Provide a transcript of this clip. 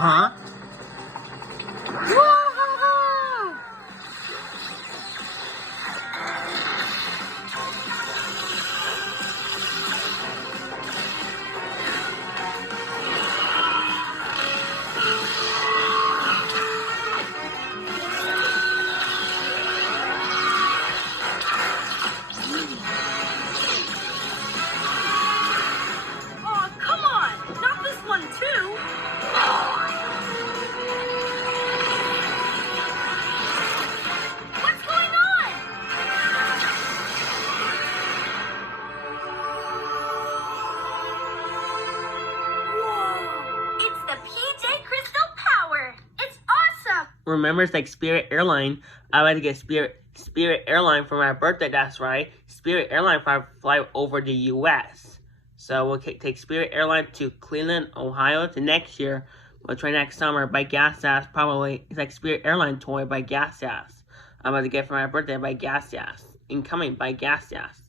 Huh? Oh, come on! Not this one, too! What's going on? Whoa! It's the PJ Crystal Power! It's awesome! Remember, it's like Spirit Airline. I had to get Spirit Airline for my birthday, that's right. Spirit Airline for our flight over the U.S. So we'll take Spirit Airline to Cleveland, Ohio. To next year, we'll try next summer by Gas Ass. Probably, it's like Spirit Airline toy by Gas Ass. I'm about to get for my birthday by Gas Ass. Incoming by Gas Ass.